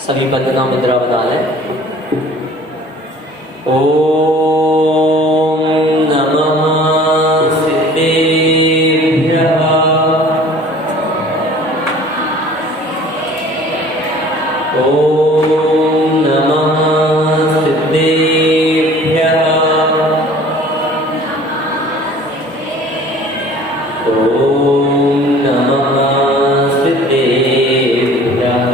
सभी बंदना मुद्रा बना लें। ओम नमः सिद्धेभ्यः। ओम नमः सिद्धेभ्यः। ओम नमः सिद्धेभ्यः।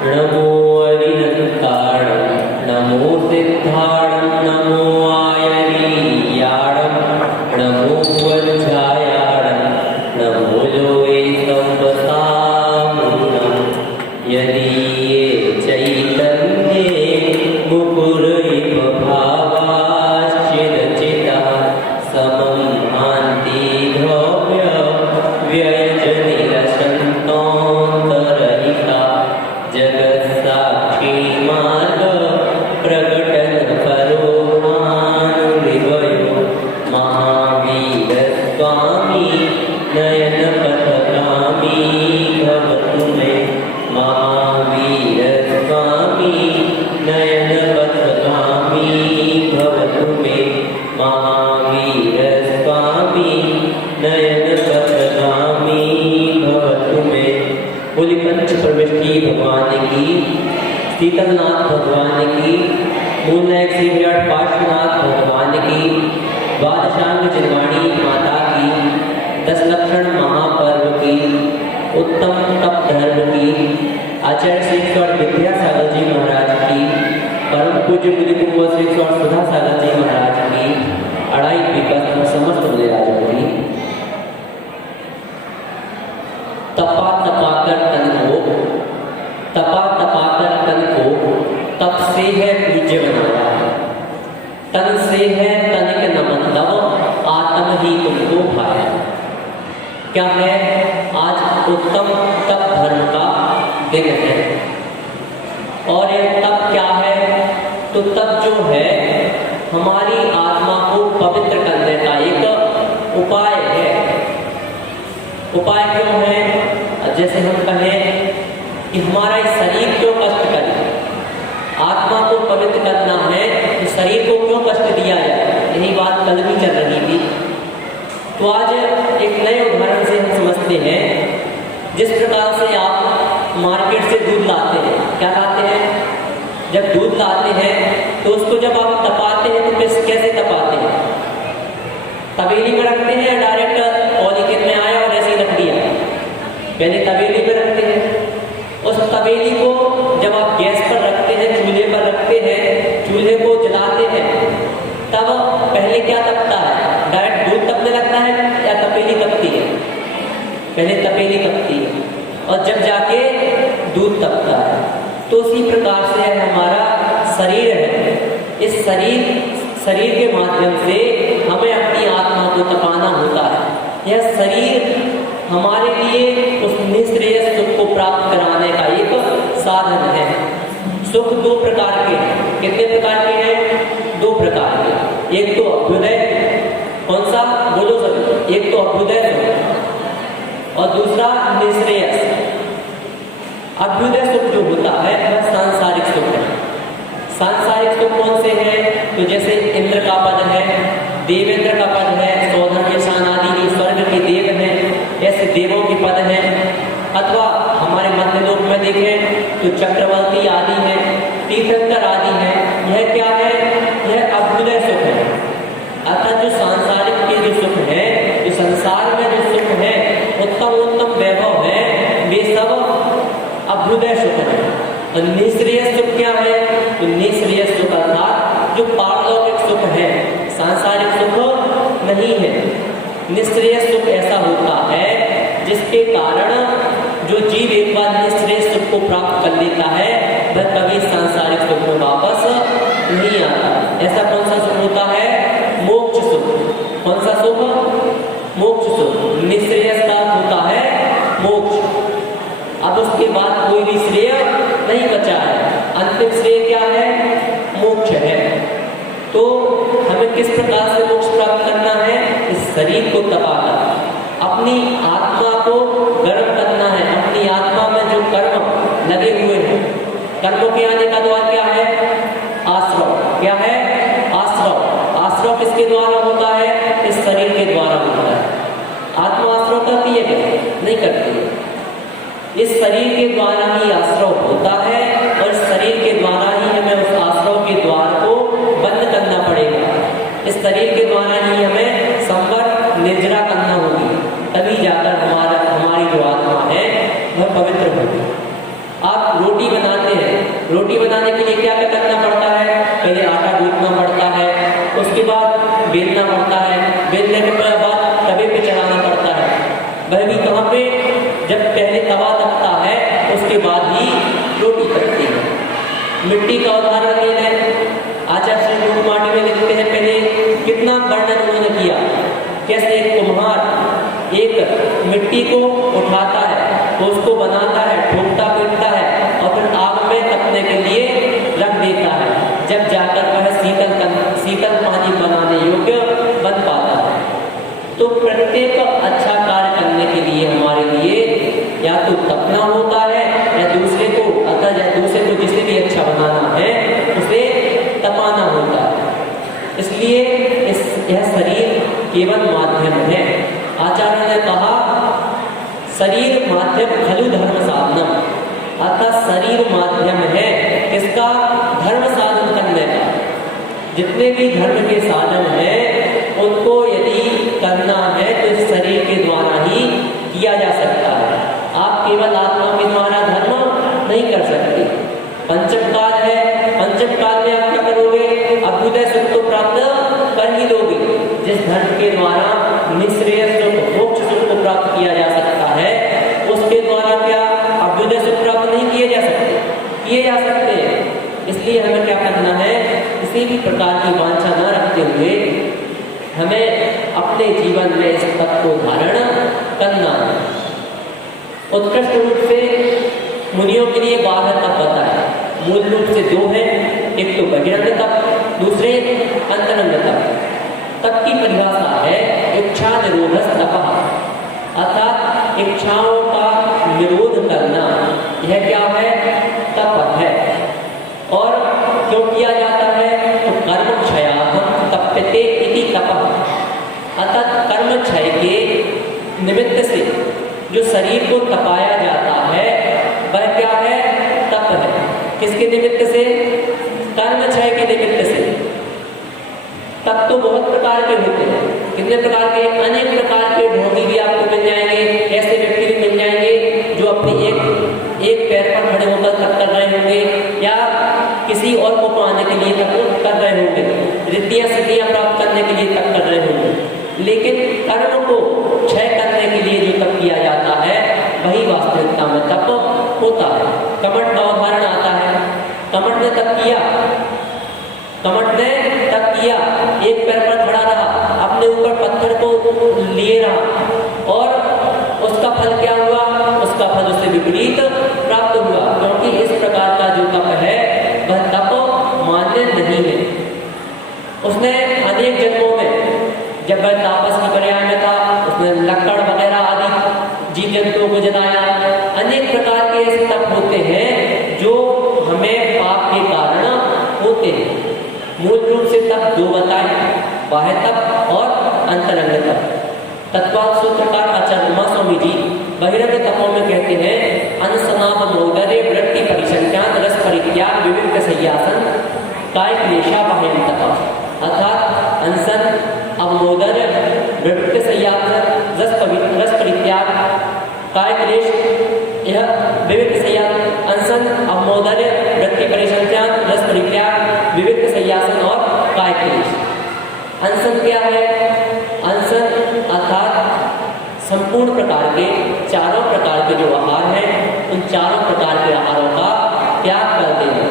नमो अरिहन्ताणं नमो सिद्धाणं नमो आयनीयाणं नमो वज्रायाणं नमो लोये संवसामूलं यदीये चैतन्ये मुकुरैव भावाश्चिदचितः समं भान्ति धव्य व्यजनिरसन्तोऽन्तरहिता जगत्साक्षी मार्ग प्रकटन परोहानुलिवयो महावीर स्वामी नयन पथगामी भवतु मे। महावीर स्वामी नयन पथगामी भवतु मे। महावीर स्वामी नयन पथगामी भवतु मे। बोली पंच परमेष्ठी भगवान की, शीतलनाथ भगवान की, मूलनायक श्री विराट पार्श्वनाथ भगवान की, द्वादशांग चिरवाणी माता की, 10 लक्षण महापर्व की, उत्तम तप धर्म की, आचार्य श्री स्वर विद्यासागर जी महाराज की, परम पूज्य गुरु कुंवर श्री स्वर सुधा सागर जी महाराज की, अड़ाई विपत समस्त विराजों की। तपा तपाकर तन को, तपा तपाकर तन को तप से है पूज्य बनाया। तन से है तनिक न मतलब आत्म ही तुमको भाया। क्या है? आज उत्तम तप धर्म का दिन है। और ये तप क्या है? तो तप जो है हमारी आत्मा को पवित्र करने का एक उपाय है। उपाय क्यों है? जैसे हम कहें कि हमारा शरीर क्यों कष्ट करे, आत्मा को पवित्र करना है तो शरीर को क्यों कष्ट दिया जाए, यही बात कल भी चल रही थी। तो आज एक नए उदाहरण से हम समझते हैं। जिस प्रकार से आप मार्केट से दूध लाते हैं, क्या लाते हैं? जब दूध लाते हैं तो उसको जब आप तपाते हैं तो कैसे तपाते हैं? तवेली में रखते हैं या डायरेक्ट पॉलीथिन में आया और ऐसे ही रख दिया? पहले तवेली में रखते हैं। उस तवेली को जब आप गैस पर रखते हैं, चूल्हे पर रखते हैं, चूल्हे को जलाते हैं, तब पहले क्या तपता है? डायरेक्ट दूध तपने लगता है या तपेली तपती है? पहले तपेली तपती है और जब जाके दूध तपता है। तो उसी प्रकार से हमारा शरीर है। इस शरीर के माध्यम से हमें अपनी आत्मा को तपाना होता है। यह शरीर हमारे लिए उस निःश्रेयस सुख को प्राप्त कराने का एक साधन है। सुख 2 प्रकार के हैं। कितने प्रकार के हैं? 2 प्रकार के। एक तो अभ्युदय, कौन सा? बोलो सभी। एक तो अभ्युदय सुख और दूसरा निःश्रेयस। अभ्युदय सुख जो होता है वह सांसारिक सुख है। सांसारिक सुख कौन से हैं? तो जैसे इंद्र का पद है, देवेंद्र का पद है, सौधर्म आदि स्वर्ग के देव हैं, ऐसे देवों के पद हैं। अथवा हमारे मध्य लोक में देखें तो चक्रवर्ती आदि हैं, तीर्थंकर आदि हैं। यह क्या है? यह अभ्युदय सुख है। अर्थात जो सांसारिक के जो सुख है, जो संसार में जो सुख है, उत्तम उत्तम वैभव है, वे सब अभ्युदय सुख है। और निःश्रेयस सुख क्या है? तो निःश्रेयस सुख अर्थात जो पारलौकिक सुख है, सांसारिक सुख नहीं है। निःश्रेयस सुख ऐसा होता है जिसके कारण जो जीव एक बार निःश्रेयस सुख को प्राप्त कर लेता है वह कभी सांसारिक सुख में वापस नहीं आता। ऐसा कौन सा सुख होता है? मोक्ष सुख। कौन सा सुख? मोक्ष सुख। निःश्रेयस का होता है मोक्ष। अब उसके बाद कोई भी श्रेय नहीं बचा है। अंतिम श्रेय क्या है? मोक्ष है। तो हमें किस प्रकार से मोक्ष प्राप्त करना है? इस शरीर को तपाकर, अपनी आत्मा को गर्म करना कर्मों के आने का द्वार क्या है? आश्रव। क्या है? आश्रव। आश्रव किसके द्वारा होता है? इस शरीर के द्वारा होता है। आत्मा आश्रव करती है क्या? नहीं करती। इस शरीर के द्वारा ही आश्रव होता है और इस शरीर के द्वारा ही हमें उस आश्रव के द्वार को बंद करना पड़ेगा। इस शरीर के द्वारा ही हमें संवर निर्जरा करना होगी, तभी जाकर हमारी जो आत्मा है वह पवित्र होगी। आप रोटी बनाते हैं, रोटी बनाने के लिए क्या क्या करना पड़ता है? पहले आटा गूंथना पड़ता है, उसके बाद बेलना पड़ता है, बेलने के बाद तवे पे चढ़ाना पड़ता है। वह भी कहाँ पे? जब पहले तवा तपता है उसके बाद ही रोटी तपती है। मिट्टी का उदाहरण ले लें, आचार्य श्री रूप माटी में लिखते हैं, पहले कितना वर्णन उन्होंने किया, कैसे एक कुम्हार एक मिट्टी को उठाता है, तो उसको बनाता है, ठोकता पीटता है और फिर आग में तपने के लिए रख देता है, जब जाकर वह शीतल पानी बनाने योग्य बन पाता है। तो प्रत्येक अच्छा कार्य करने के लिए हमारे लिए या तो तपना होता है या दूसरे को जिसे भी अच्छा बनाना है उसे तपाना होता है। इसलिए यह शरीर केवल माध्यम है। आचार्य ने कहा शरीर माध्यम खलु धर्म साधनम, अर्थात शरीर माध्यम है इसका धर्म साधन करने का। जितने भी धर्म के साधन हैं उनको यदि करना है तो इस शरीर के द्वारा ही किया जा सकता है। आप केवल आत्मा के द्वारा धर्म नहीं कर सकते। पंचम काल है, पंचम काल में आप क्या करोगे? अभ्युदय सुख तो प्राप्त कर ही लोगे। जिस धर्म के द्वारा निःश्रेय सुख मोक्ष सुख को प्राप्त किया जा सकता है उसके द्वारा क्या अभ्युदय सुख प्राप्त नहीं किए जा सकते? किए जा सकते हैं। इसलिए हमें क्या करना है? किसी भी प्रकार की वांछा न रखते हुए हमें अपने जीवन में इस पद को धारण करना है। उत्कृष्ट रूप से मुनियों के लिए 12 तप बताए। मूल रूप से 2 हैं, एक तो बहिरंग तप, दूसरे अंतरंग तप। तप की परिभाषा है इच्छा निरोध तप, अर्थात इच्छाओं का निरोध करना। यह क्या है? तप है। और क्यों किया जाता है? तो कर्म क्षयार्थम तप्यते इति तपः, अर्थात कर्म क्षय के निमित्त से जो शरीर को तपाया जाता है वह क्या है? तप है। किसके निमित्त से? कर्म क्षय के निमित्त से। तप तो बहुत प्रकार के होते हैं। कितने प्रकार के? अनेक प्रकार के ढोंगी भी आपको मिल जाएंगे, ऐसे व्यक्ति भी मिल जाएंगे जो अपने एक पैर पर खड़े होकर तप कर रहे होंगे या किसी और को पाने के लिए तप कर रहे होंगे, रिद्धियां सिद्धियां प्राप्त करने के लिए तप कर रहे होंगे। लेकिन कर्म को क्षय करने के लिए जो तप किया जाता है वही वास्तविकता में तप होता है। कमठ का उदाहरण आता है। कमठ ने तप किया, एक पैर पर खड़ा रहा, अपने ऊपर पत्थर को लिए रहा और उसका फल क्या हुआ? उसका फल उससे विपरीत प्राप्त हुआ, क्योंकि इस प्रकार का जो तप है वह तप मान्य नहीं है। उसने अनेक जन्मों में जब वह तापस की पर्याय में था उसने लक्कड़ वगैरह आदि जीव जंतुओं को जलाया। अनेक प्रकार के ऐसे तप होते हैं जो हमें पाप के कारण होते हैं। मूल रूप से तप 2 बताए, बाह्य तप और अंतरंग तप। तत्वात् सूत्रकार आचार्य उमा स्वामी जी बहिरंग तपों में कहते हैं अनसनाभ मोदरे वृत्ति परिसंख्यात रस परित्याग विविक्त संयासन काय क्लेशा बाह्यम तप, अर्थात अनसन, अवमोदन, वृत्ति संयासन, रस परित्याग, काय क्लेश, यह विविक्त संयासन, अनसन, अवमोदन, वृत्ति परिसंख्यात, रस परित्याग, विविक्त संयासन और काय क्लेश। अनशन क्या है? अनशन अर्थात संपूर्ण प्रकार के 4 प्रकार के जो आहार हैं उन 4 प्रकार के आहारों का त्याग कर देना,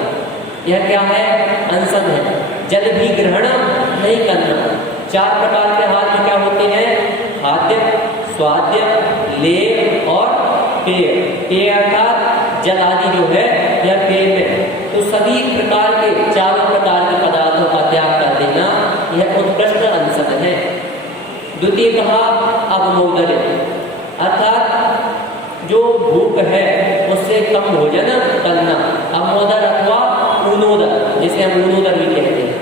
यह क्या है? अनशन है। जल भी ग्रहण नहीं करना। 4 प्रकार के आहार में क्या होते हैं? खाद्य, स्वाद्य, लेय और पेय। पेय अर्थात जल आदि जो है यह पेय है। तो सभी प्रकार के 4 प्रकार के पदार्थों का त्याग कर देना यह उत्कृष्ट अनशन है। द्वितीय कहा अवमोदन, अर्थात जो भूख है उससे कम भोजन करना। अमोदर अथवा ऊनोदर, जिसे हम ऊनोदर भी कहते हैं।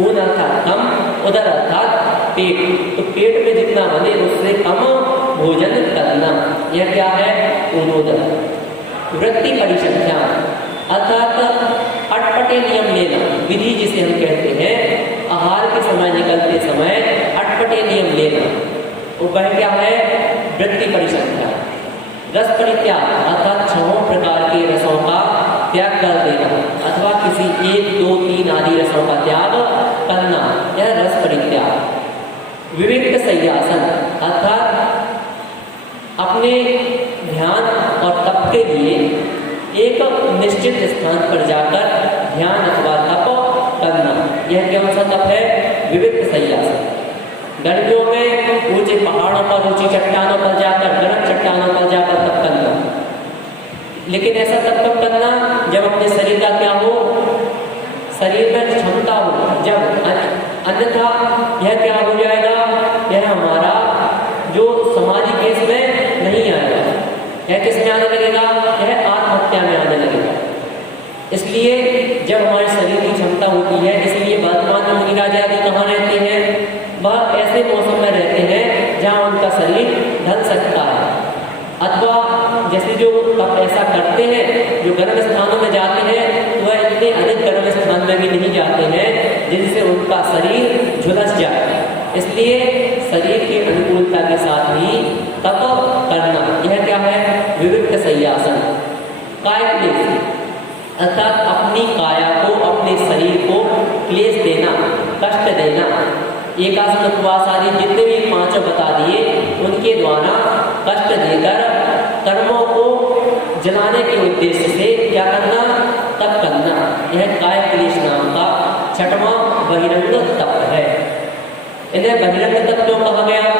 ऊन अर्थात कम, उदर अर्थात पेट। तो पेट में जितना बने उससे कम भोजन करना, यह क्या है? ऊनोदर। वृत्ति परिसंख्या अर्थात अटपटे नियम लेना, विधि जिसे हम कहते हैं। आहार के समय निकलते समय अटपटे नियम लेना, वह क्या है? वृत्ति परिसंख्या। रस परित्याग अर्थात 6 प्रकार के रसों का त्याग कर देना अथवा किसी 1, 2, 3 आदि रसों का त्याग करना, यह रस परित्याग। विविक्त संयासन अर्थात अपने ध्यान और तप के लिए एक निश्चित स्थान पर जाकर ध्यान अथवा तप करना, यह कौन सा तप है? विविक्त संयासन। गर्मियों में ऊंचे पहाड़ों पर, ऊंची चट्टानों पर जाकर, गर्म चट्टानों पर जाकर तप करना, लेकिन ऐसा तप कब करना? जब अपने शरीर का क्या हो? शरीर में क्षमता हो। जब अन्यथा यह क्या हो जाएगा? यह हमारा जो समाधि केस में नहीं आएगा। यह किस में आने लगेगा? यह आत्महत्या में आने लगेगा। इसलिए जब हमारे शरीर की क्षमता होती है, इसलिए वर्तमान में मुनि राजा आदि कहाँ रहते हैं? वह ऐसे मौसम में रहते हैं जहाँ उनका शरीर ढल सकता है, अथवा जैसे जो तप ऐसा करते हैं जो गर्म स्थानों में जाते हैं, वह इतने अधिक गर्म स्थान में भी नहीं जाते हैं जिनसे उनका शरीर झुलस जाए। इसलिए शरीर की अनुकूलता के साथ ही तप करना, यह क्या है? विविक्त संयासन। काय क्लेश अर्थात अपनी काया को, अपने शरीर को क्लेश देना, कष्ट देना। एकासन, उपवास आदि जितने भी 5 बता दिए, उनके द्वारा कष्ट देकर कर्मों को जलाने के उद्देश्य से क्या करना? तप करना। यह काय क्लेश नाम का 6वां बहिरंग तप है। इन्हें बहिरंग तप क्यों कहा गया?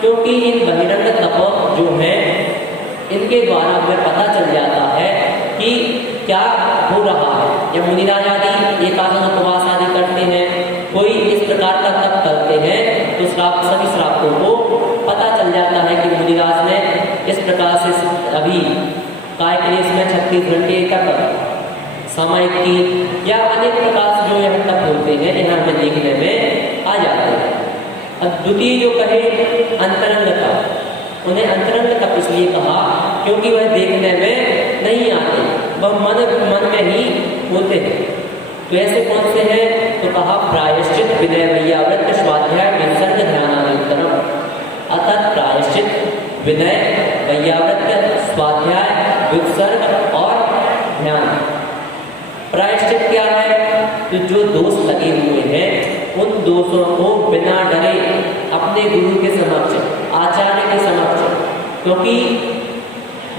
क्योंकि इन बहिरंग तप जो है, इनके द्वारा हमें पता चल जाता है कि क्या हो रहा है। जब मुनिराज आदि एकासन, उपवास आदि करते हैं, कोई इस प्रकार का तप करते हैं, तो सभी श्रावकों को पता चल जाता है कि मुनिराज ने इस प्रकार से अभी काय क्लेश में 36 घंटे तक सामयिक की या अनेक प्रकार से जो यह तप होते हैं, यह हमें देखने में आ जाते हैं। अब द्वितीय जो कहे अंतरंग तप, उन्हें अंतरंग तप इसलिए कहा क्योंकि वह देखने में नहीं आते, वह मन में ही होते हैं। तो ऐसे कौन से हैं? तो कहा प्रायश्चित, विनय, वैयावृत्त, स्वाध्याय, विसर्ग, ध्यानानंतरम। अर्थात प्रायश्चित, विनय, वैयावृत्त, स्वाध्याय, विसर्ग और ध्यान। प्रायश्चित क्या है? तो जो दोष लगे हुए हैं, उन दोषों को बिना डरे अपने गुरु के समक्ष, आचार्य के समक्ष, क्योंकि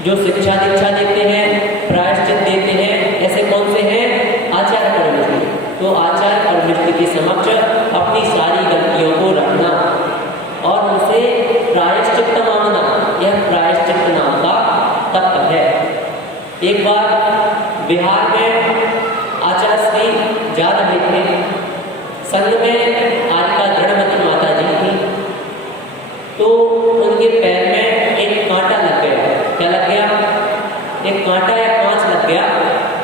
जो शिक्षा दीक्षा देते हैं, प्रायश्चित देते हैं, ऐसे कौन से हैं? आचार्य परमेष्टि। तो आचार्य परमेष्टि के समक्ष अपनी सारी गलतियों को रखना और उसे प्रायश्चित मांगना, यह प्रायश्चित नाम का तप है। एक बार बिहार में आचार्य श्री जा रहे थे, संग में आज का दृढ़मती माता जी थी, तो उनके पैर में एक कांटा लग गया। क्या लग गया? एक कांटा या कांच लग गया।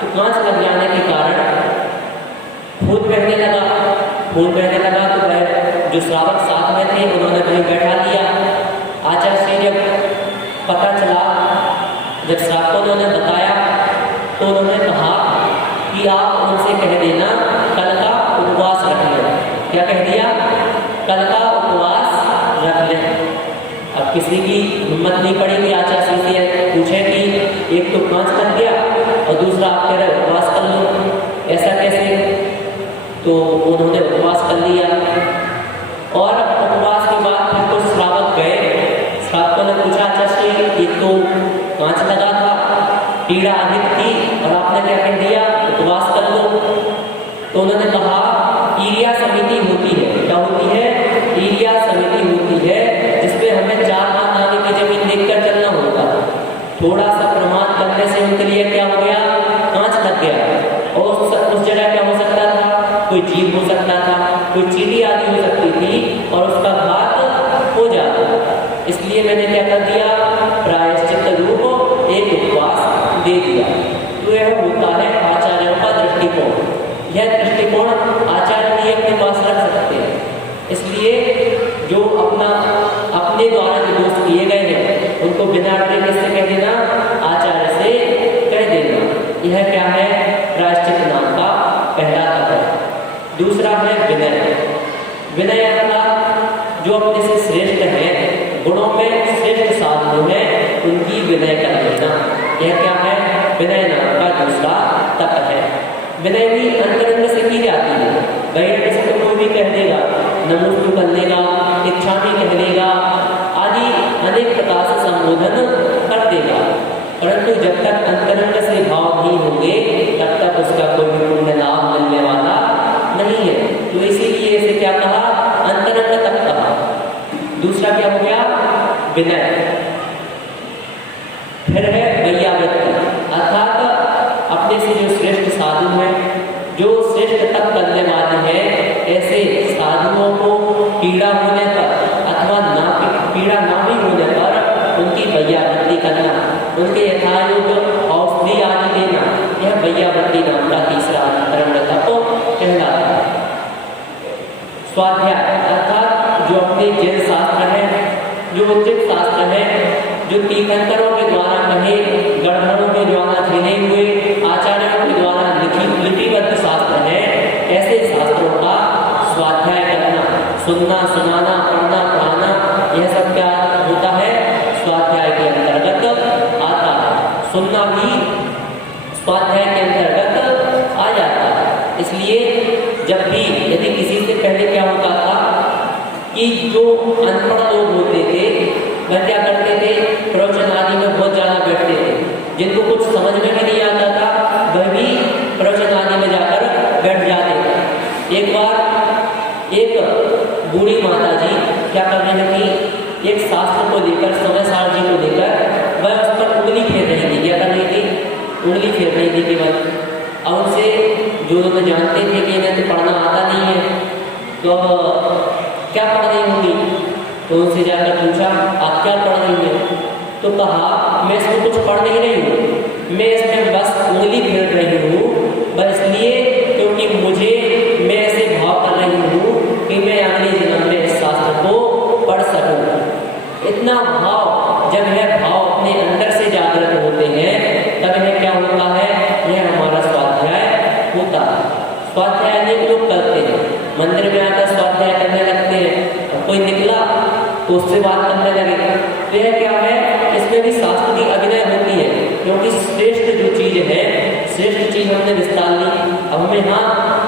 तो कांच लग जाने के कारण खून बहने लगा। खून बहने लगा तो वह जो श्रावक साथ में थे, उन्होंने वहीं बैठा लिया। आचार्य श्री जब पता चला, जब श्रावकों ने उन्हें बताया, तो उन्होंने कहा कि आप उनसे कह देना कल का उपवास रख लें। क्या कह दिया? कल का उपवास रख लें। अब किसी की हिम्मत नहीं पड़ी कि आचार्य श्री से पूछे कि एक तो कांच लग गया और दूसरा आप कह रहे उपवास कर लो, ऐसा कैसे? तो उन्होंने उपवास कर लिया और उपवास के बाद फिर कुछ श्रावक गए। श्रावकों ने पूछा, आचार्य श्री एक तो कांच लगा था, पीड़ा अधिक थी और आपने क्या कह दिया? उपवास कर लो। तो उन्होंने कहा ईरिया समिति होती है। क्या होती है? ईरिया समिति होती है, जिसमें हमें 4 हाथ आने की जमीन देखकर चलना होगा। थोड़ा सा प्रमाद करने से उनके लिए क्या हो गया? कांच लग गया। और उस जगह क्या हो सकता था? कोई जीव हो सकता था, कोई चींटी आदि हो सकती थी और उसका घात हो जाता। इसलिए मैंने क्या कर दिया? प्रायश्चित रूप एक उपवास दे दिया। तो यह होता है दृष्टिकोण, यह दृष्टिकोण आचार्य भी अपने पास रख सकते हैं। इसलिए जो अपने द्वारा जो दोष किए गए हैं उनको बिना डरे किससे कह देना, आचार्य से कह देना। यह क्या है, प्रायश्चित नाम का पहला तप है। दूसरा है विनय। विनय अर्थात जो अपने से श्रेष्ठ है, गुणों में श्रेष्ठ साधु है, उनकी विनय कर लेना। यह क्या है, विनय नाम का दूसरा तप है। विनय भी अंतरंग से की जाती है। बहिरंग से तो कोई भी कह देगा, नमोस्तु कर लेगा, इच्छा भी कह लेगा, आदि अनेक प्रकार से संबोधन कर देगा। परंतु जब तक अंतरंग से भाव नहीं होंगे तब तक उसका कोई भी पुण्य लाभ मिलने वाला नहीं है। तो इसीलिए इसे क्या कहा, अंतरंग तप कहा। दूसरा क्या हो गया, विनय। फिर है वैयावृत्ति, अर्थात अपने से जो श्रेष्ठ साधु हैं, जो श्रेष्ठ तप करने वाले हैं, ऐसे साधुओं को पीड़ा होने पर अथवा पीड़ा ना भी होने पर उनकी वैयावृत्ति करना, उनके यथायोग्य औषधि आदि देना, यह वैयावृत्ति नाम का तीसरा अंतरंग तप कहलाता है। स्वाध्याय अर्थात जो अपने जैन शास्त्र है, जो उचित शास्त्र है, जो तीर्थंकरों के द्वारा कहे, गणधरों के द्वारा झेले हुए, आचार्यों के द्वारा लिपिबद्ध शास्त्र है, ऐसे शास्त्रों का स्वाध्याय करना, सुनना, सुनाना, पढ़ना, पढ़ाना, यह सब क्या होता है, स्वाध्याय के अंतर्गत आता है। सुनना भी स्वाध्याय के अंतर्गत आ जाता है। इसलिए जब भी यदि किसी से पहले क्या होता था कि जो अनपढ़ लोग होते थे वह क्या करते थे, प्रवचन आदि में बहुत ज्यादा बैठते थे। जिनको कुछ समझ में भी नहीं आता था वह भी प्रवचन आदि में जाकर बैठ जाते थे। एक बार एक बूढ़ी माता जी क्या कर रही थी, एक शास्त्र को लेकर, समय सार जी को लेकर वह उस पर उंगली फेर रही थी। क्या कर रही थी, उंगली फेर रही थी केवल। अब उनसे जो लोग जानते थे कि इन्हें तो पढ़ना आता नहीं है, तो क्या पढ़ रही होंगी, तो उनसे जाकर पूछा आप क्या पढ़ रही हैं, तो कहा मैं इसमें कुछ पढ़ नहीं रही हूँ, मैं इसमें बस उंगली फेर रही हूँ, बस इसलिए क्योंकि मैं ऐसे भाव कर रही हूँ कि मैं अगले जन्म में इस शास्त्र को पढ़ सकूँ। इतना भाव, जब यह भाव अपने अंदर से जागृत होते हैं तब यह क्या होता है, यह हमारा स्वाध्याय होता है। स्वाध्याय अनेक लोग करते हैं, मंदिर में आकर स्वाध्याय करने लगते हैं, कोई निकला तो उससे बात करने लगे। तो यह क्या है, इसमें भी शास्त्र की अभिनय होती है, क्योंकि श्रेष्ठ जो चीज है, श्रेष्ठ चीज हमने विस्तार ली। अब हमें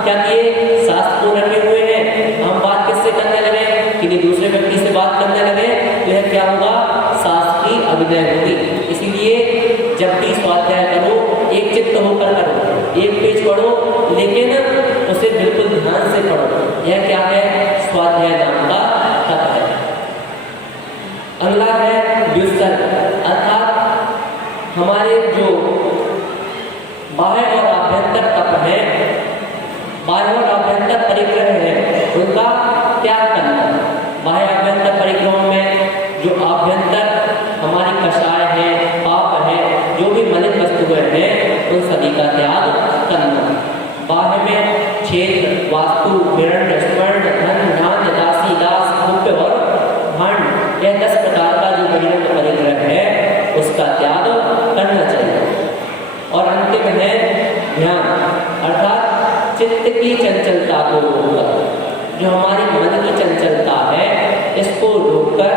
क्या किए, शास्त्र को रखे हुए हैं, हम बात किससे करने लगे, किसी दूसरे व्यक्ति से बात करने लगे, तो यह क्या होगा, शास्त्र की अभिनय होगी। इसीलिए जब भी स्वाध्याय करो एक चित्त होकर करो, एक पेज पढ़ो लेकिन उसे बिल्कुल ध्यान से पढ़ो। यह क्या है, स्वाध्याय नाम का तप है। अगला है व्युत्सर्ग, अर्थात हमारे जो बाह्य और आभ्यंतर तप है, बाह्य और आभ्यंतर परिग्रह है, उनका त्याग करना। बाह्य आभ्यंतर परिग्रहों में जो आभ्यंतर हमारी कषाय है, पाप है, जो भी मलिन वस्तुएं हैं, उन सभी का त्याग करना। बाह्य में क्षेत्र, वास्तु, हिरण्य, स्वर्ण, धन, धान्य, दासी, दास, मुक्त और भांड, यह 10 प्रकार का जो बहिरंग परिग्रह है उसका त्याग करना चाहिए। और अंतिम है ध्यान, अर्थात चित्त की चंचलता को रोककर, जो हमारे मन की चंचलता है इसको रोककर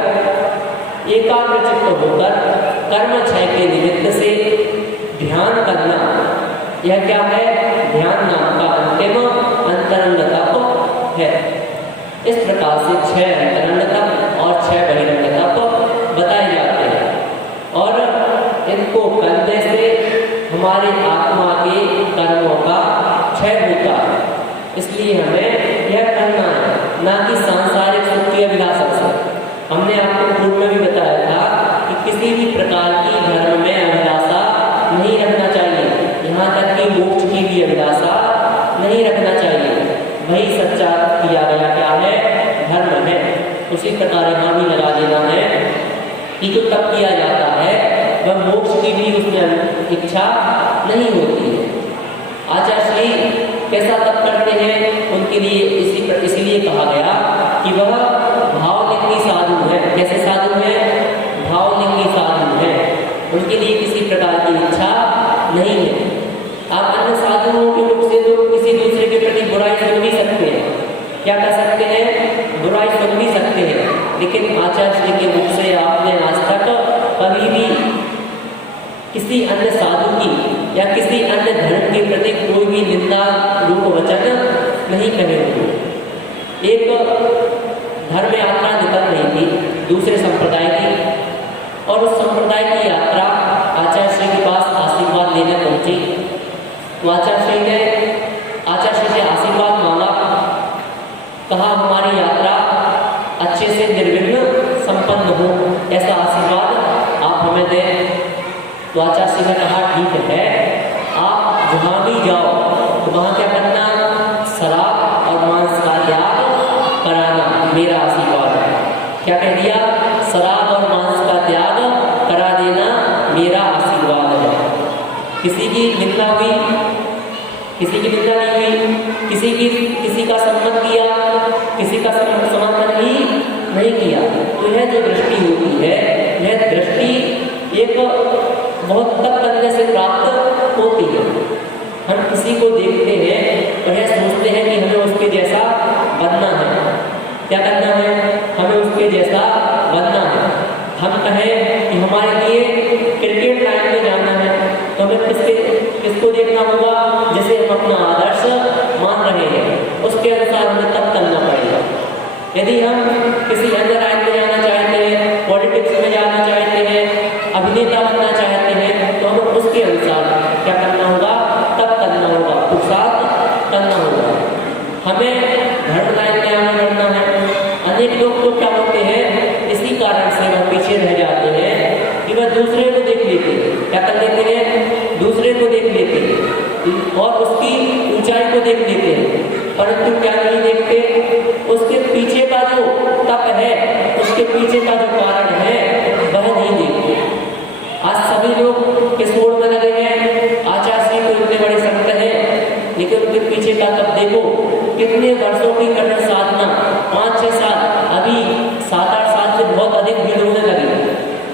एकाग्र चित्त होकर कर्म क्षय के निमित्त से ध्यान करना। यह क्या है, ध्यान नाम का अंतिम अंतरंग तप है। इस प्रकार से 6 अंतरंग तप और 6 बहिरंग तप बताए जाते हैं, और इनको करने से हमारे आत्मा के कर्मों का क्षय होता है। इसलिए हमें यह करना है, ना कि सांसारिक सुख की अभिलाषा से। हमने आपको पूर्व में भी बताया था कि किसी भी प्रकार की धर्म में अभिलाषा नहीं रखना चाहिए, यहाँ तक कि मोक्ष की भी अभिलाषा नहीं रखना चाहिए। वही सच्चा किया गया क्या है, धर्म है। उसी प्रकार यहाँ भी लगा देना है कि जो तप किया जाता है वह मोक्ष की भी उसमें इच्छा नहीं होती है। आचार्य कैसा तप करते हैं उनके लिए इसीलिए कहा गया कि वह भावलिंगी साधु है। कैसे साधु है? भावलिंगी साधु है। उनके लिए किसी प्रकार की इच्छा नहीं है। आप अन्य साधुओं के मुख से तो किसी दूसरे के प्रति बुराई सुन भी सकते हैं। क्या कर सकते हैं? बुराई सुन भी सकते हैं। लेकिन आचार्य के मुख से आपने आज तक कभी भी किसी अन्य साधु की या किसी अन्य धर्म के प्रति कोई भी निंदा रूप वचन नहीं कहे हुए। एक धर्म यात्रा निकल रही थी दूसरे संप्रदाय की, और उस संप्रदाय की यात्रा आचार्य के पास आशीर्वाद लेने पहुंची। तो आचार्य ने आचार्य से आशीर्वाद मांगा, कहा हमारी यात्रा अच्छे से निर्विघ्न संपन्न हो, ऐसा आशीर्वाद आप हमें दें। तो आचार्य ने कहा ठीक है, आप जहाँ भी जाओ तो वहाँ क्या करना? शराब और मांस का त्याग कराना, मेरा आशीर्वाद है। क्या कह दिया? शराब और मांस का त्याग करा देना, मेरा आशीर्वाद है। किसी की निंदा हुई? किसी की निंदा नहीं हुई। किसी का सम्मान किया? किसी का समर्थन ही नहीं किया। तो यह जो दृष्टि होती है, यह दृष्टि एक बहुत तप करने से प्राप्त होती है। हम किसी को देखते हैं और यह सोचते हैं कि हमें उसके जैसा बनना है। क्या करना है? हमें उसके जैसा बनना है। हम कहें कि हमारे लिए क्रिकेट लाइन में जाना है, तो हमें किसको देखना होगा? जिसे हम अपना आदर्श मान रहे हैं, उसके अनुसार हमें तप करना पड़ेगा। यदि हम किसी अन्य लाइन में जाना चाहते हैं, पॉलिटिक्स में जाना चाहते हैं, अभिनेता बनना चाहते हैं, तो हमें उसके अनुसार क्या करना होगा? तप करना होगा, पुरुषार्थ करना होगा। हमें धर्म लाइन में आगे बढ़ना है। अनेक लोग तो क्या होते हैं, इसी कारण से वह पीछे रह जाते हैं कि वह दूसरे को देख लेते हैं। क्या कर लेते हैं? दूसरे को देख लेते हैं और उसकी ऊंचाई को देख लेते हैं, परंतु क्या नहीं देखते? उसके पीछे का जो तप है, उसके पीछे का जो कारण है, वह नहीं देखते। आज सभी लोग किस ओर में लगे हैं? आचार्य को इतने बड़े संत हैं, लेकिन उनके पीछे का तप देखो, कितने वर्षों की कठिन साधना, 5-6 साल, अभी 7-8 साल से बहुत अधिक भीड़ होने लगी।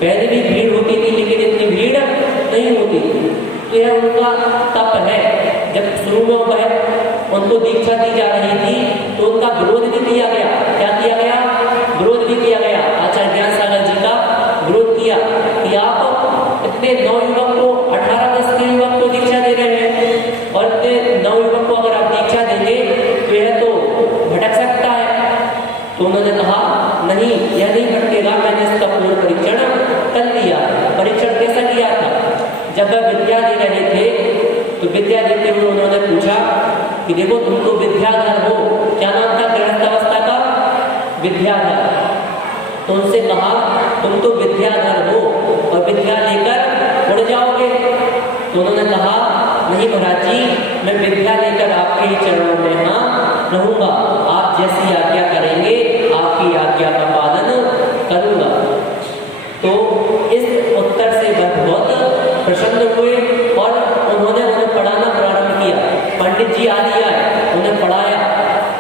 पहले भी भीड़ होती थी, लेकिन इतनी भीड़ नहीं होती थी। तो यह उनका तप है। जब शुरू में वह उनको दीक्षा दी जा रही थी, तो उनका विरोध भी किया गया। क्या किया गया? विरोध भी किया गया। आचार्य ज्ञान सागर जी का विरोध किया कि आप इतने नवयुवक को, 18 वर्ष के युवक को दीक्षा दे रहे हैं, और इतने नवयुवक को अगर आप दीक्षा देंगे तो यह तो भटक सकता है। तो उन्होंने कहा नहीं, यह नहीं भटकेगा, मैंने इसका पूर्ण परीक्षण कर लिया। परीक्षण कैसा किया था? जब वह विद्या दे रहे थे, तो विद्या देते हुए उन्होंने पूछा कि देखो तुम तो विद्याधर हो। क्या नाम था गृहस्थ अवस्था का? विद्याधर। तो उनसे कहा तुम तो विद्याधर हो और विद्या लेकर उड़ जाओगे। तो उन्होंने कहा नहीं महाराज जी, मैं विद्या लेकर आपके ही चरणों में हाँ रहूंगा। आप जैसी आज्ञा करेंगे, आपकी आज्ञा का पालन करूंगा। तो इस उत्तर से वह बहुत प्रसन्न हुए और उन्होंने उन्हें पढ़ाना प्रारंभ किया। पंडित जी आदि आए, उन्हें पढ़ाया,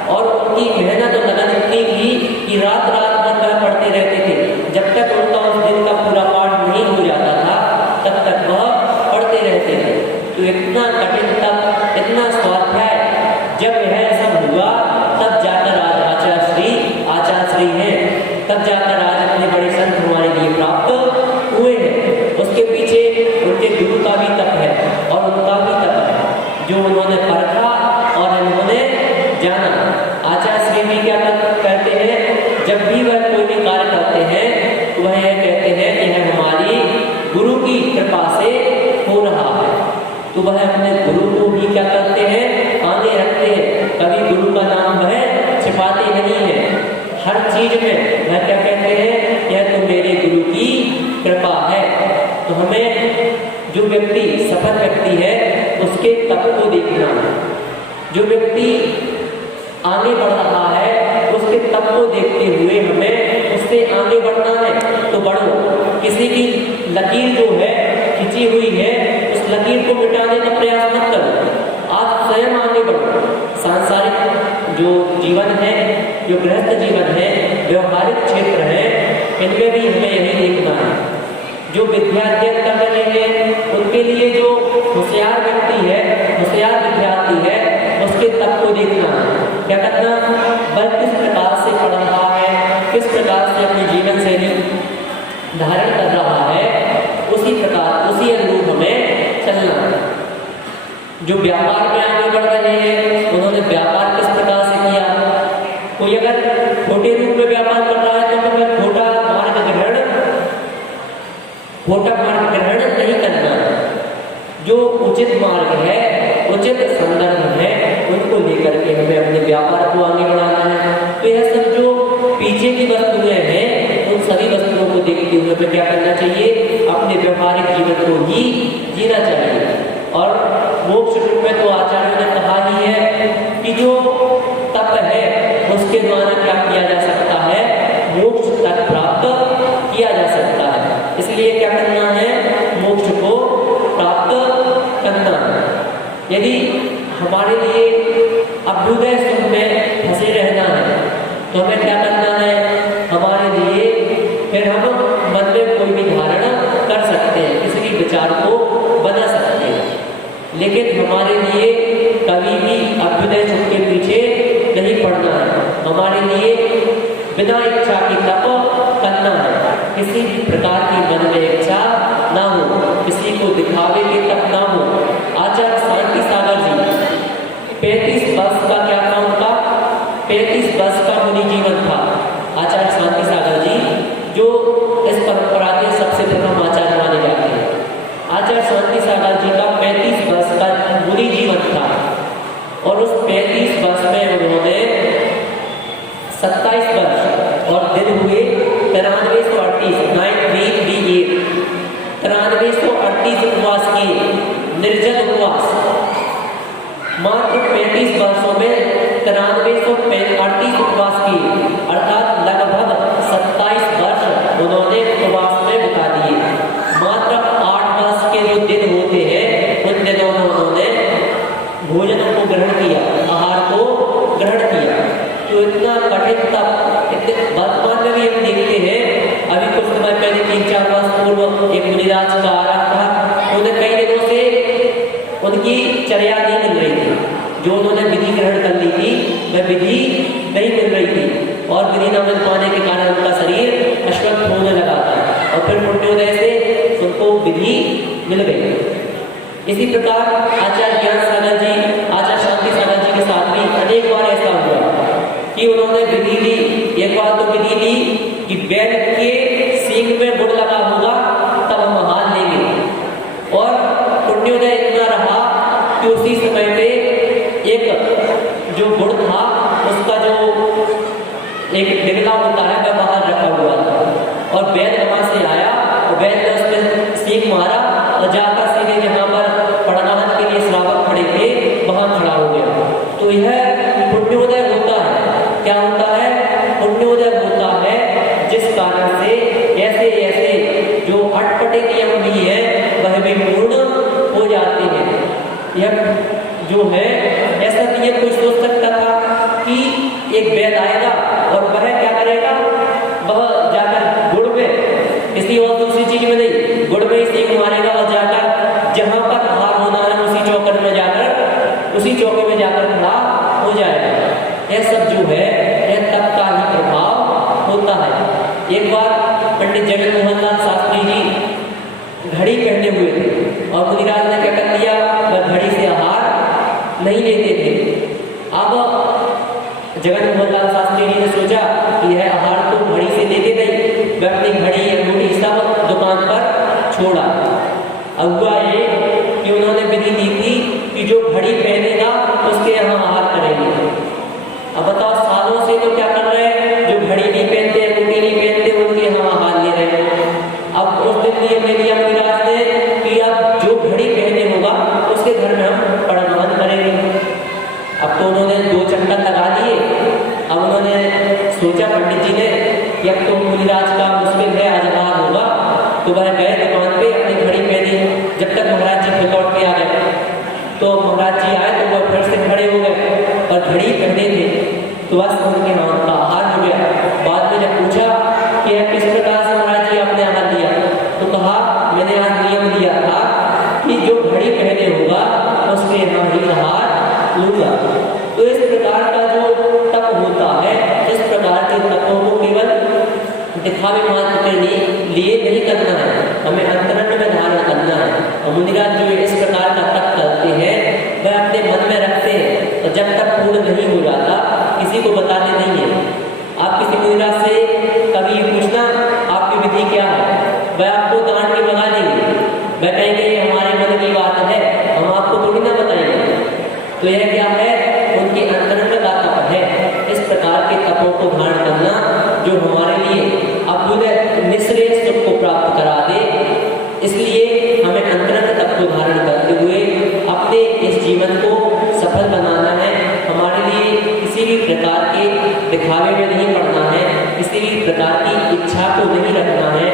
और उनकी मेहनत और लगन इतनी की कि रात रात भर वह पढ़ते रहते थे। जब तक उनका उस दिन का पूरा पाठ नहीं हो जाता था, तब तक वह पढ़ते रहते थे। तो इतना कठिन तप, इतना स्वाध्याय जब यह सब हुआ, तब जाकर आज आचार्य हैं, तब जाकर आज इतने बड़े संत हमारे लिए प्राप्त हुए हैं। उसके पीछे उनके गुरु का भी तप है और उनका भी तप है, जो उन्होंने परखा और उन्होंने जाना। आचार्य भी क्या कहते हैं? जब भी वह कोई भी कार्य करते हैं तो वह यह कहते हैं कि यह हमारी गुरु की कृपा से हो रहा है। तो वह अपने गुरु को भी क्या करते हैं? आगे रखते हैं। कभी गुरु का नाम वह छिपाते नहीं है। हर चीज में वह क्या कहते हैं? यह तो मेरे गुरु की कृपा है। तो हमें जो व्यक्ति सफल व्यक्ति है, उसके तप को देखना है। जो व्यक्ति आगे बढ़ रहा है, उसके तप को देखते हुए हमें उससे आगे बढ़ना है। तो बढ़ो। किसी की लकीर जो है खिंची हुई है, उस लकीर को मिटाने का प्रयास मत करो। आप स्वयं आगे बढ़ो। सांसारिक जो जीवन है, जो गृहस्थ जीवन है, व्यवहारिक क्षेत्र है, इनमें भी हमें यही देखना है। जो विद्याध्ययन कर रहे हैं उनके लिए जो होशियार व्यक्ति है, होशियार विद्यार्थी है, उसके तप को देखना है। क्या करना, वह किस प्रकार से पढ़ रहा है, किस प्रकार से अपनी जीवन शैली धारण कर रहा है, उसी प्रकार उसी अनुरूप हमें चलना है। जो व्यापार में आगे बढ़ रहे हैं उन्होंने व्यापार किस प्रकार से किया। कोई अगर खोटे रूप में व्यापार कर रहा है तो हमें खोटा मार्ग ग्रहण नहीं करना। जो उचित मार्ग है, उचित संदर्भ है, उनको लेकर के हमें अपने व्यापार को आगे बढ़ाना है। तो यह सब जो पीछे की वस्तुएं हैं, उन सभी वस्तुओं को देखते हुए हमें क्या करना चाहिए, अपने व्यवहारिक जीवन को ही जीना चाहिए। और मोक्ष रूप में तो आचार्यों ने कहा ही है कि जो तप है उसके द्वारा क्या किया जा सकता है, मोक्ष तक प्राप्त किया जा सकता है। इसलिए क्या करना है, मोक्ष को प्राप्त करना है। यदि हमारे लिए अभ्युदय सुख में फंसे रहना है तो हमें क्या करना है, हमारे लिए फिर हम मन में कोई भी धारणा कर सकते हैं, किसी भी विचार को बना सकते हैं, लेकिन हमारे लिए कभी भी अभ्युदय सुख के पीछे नहीं पड़ना है। हमारे लिए बिना इच्छा की तप करना है। किसी भी प्रकार की मन में इच्छा ना हो, किसी को दिखावे के तप ना हो। आचार्य शांति सागर जी 35 वर्ष का क्या था उनका, 35 वर्ष का मुनि जीवन था। आचार्य शांति सागर जी जो इस परंपरा के सबसे प्रथम आचार्य माने जाते हैं। आचार्य शांति सागर जी का 35 वर्ष का मुनि जीवन था और उस 35 वर्ष में उन्होंने 27 वर्ष और दिन हुए 9338 उपवास किए, निर्जल उपवास। मात्र 35 वर्षों में 9338 उपवास किए, अर्थात लगभग 27 वर्ष उन्होंने उपवास में बिता दिए। मात्र 8 वर्ष के जो दिन होते हैं उन दिनों में उन्होंने भोजन को ग्रहण किया, आहार को ग्रहण किया। तो इतना कठिन तप वर्तमान में भी हम देखते हैं। अभी कुछ समय पहले 3-4 वर्ष पूर्व एक मुनिराज का आ रहा था, उन्हें कई दिनों से उनकी चर्या नहीं मिल रही थी। जो उन्होंने विधि ग्रहण कर ली थी वह विधि नहीं मिल रही थी और विधि न मिल पाने के कारण उनका शरीर अश्वत्थ होने लगा था और फिर पुण्योदय से उनको विधि मिल गई। इसी प्रकार आचार्य ज्ञान सागर जी, आचार्य शांति सागर जी के साथ भी अनेक बार ऐसा हुआ कि उन्होंने विधि ली। एक बार तो विधि ली कि बैल के सींग में गुड़ लगा होगा तब हम आहार लेंगे, और पुण्योदय इतना रहा कि उसी समय पे एक जो गुड़ था उसका जो एक डिगला होता है वह बाहर रखा हुआ था और बैल वहां से आया और बैल ने उसमें सींग मारा और जाकर सीधे जहां पर पड़नाहन के लिए श्रावक खड़े थे वहां खड़ा हो गया। तो यह पुण्योदय होता है। क्या होता है, पुण्योदय होता है जिस कारण से ऐसे ऐसे जो अटपटे नियम भी है वह भी पूर्ण हो जाते हैं। यह जो है ऐसा नियम कोई सोच सकता था कि एक बैल आएगा और वह क्या करेगा, वह जाकर गुड़ में, किसी और दूसरी चीज में नहीं, गुड़ में ही सींग मारेगा और जाकर जहां पर आहार होना है उसी चौकर में जाकर, उसी चौके में जाकर खड़ा हो जाएगा। यह सब जो है यह तप का ही प्रभाव होता है। एक बार पंडित जगन मोहन दास शास्त्री जी घड़ी पहने हुए थे और मुनिराज ने क्या कर दिया, वह घड़ी से आहार नहीं लेते थे। अब जगन मोहन दास शास्त्री जी ने सोचा कि यह आहार तो घड़ी से लेते नहीं, वह अपनी घड़ी अंगूठी सब दुकान पर छोड़ा। अब हुआ ये कि उन्होंने विधि दी थी कि जो घड़ी पहनेगा उसके यहाँ आहार करेंगे। अब बताओ, सालों से तो क्या कर रहे हैं, जो घड़ी नहीं पहनते, अंगूठी नहीं पहनते, उनके यहाँ आहार ले रहे हैं। अब उस दिन नियम ले लिया मुनिराज ने कि अब जो घड़ी पहने होगा उसके घर में हम पड़नाहन करेंगे। अब तो उन्होंने 2 चक्कर लगा दिए। अब उन्होंने सोचा पंडित जी ने कि अब तो मुनिराज का मुश्किल है, आज आहार होगा, तो वह गए दुकान पे अपनी घड़ी पहनी। जब तक महाराज जी फिर लौट के आ गए तो महाराज जी आए तो तो बस उनके हाथ का आहार हो गया। बाद में जब पूछा कि यह किस प्रकार से महाराज जी आपने आहार दिया, तो कहा मैंने आज नियम दिया था कि जो घड़ी पहने होगा उसके यहाँ ही आहार लूंगा। तो इस प्रकार का जो तप होता है, इस प्रकार के तपों को केवल दिखावे मात्र के लिए नहीं करना है, हमें अंतरंग में धारण करना है। और मुनिराज जो इस प्रकार का तप करते हैं वह अपने मन में रखते हैं, और जब तक पूर्ण नहीं हो जाता किसी को बताते नहीं है। आप किसी मुनिराज से कभी ये पूछना आपकी विधि क्या है, वह आपको डांट के भगा देंगे, वह कहेंगे ये हमारे मन की बात है, हम आपको थोड़ी ना बताएंगे। तो यह क्या है, उनके अंतरंग का तप है। इस प्रकार के तपों को धारण करना जो हमारे लिए अभ्युदय निश्रेय सुख को प्राप्त करा दे, इसलिए हमें अंतरंग तप को धारण करते हुए अपने इस जीवन को सफल बनाना है। हमारे लिए किसी भी प्रकार के दिखावे में नहीं पड़ना है, किसी भी प्रकार की इच्छा को नहीं रखना है।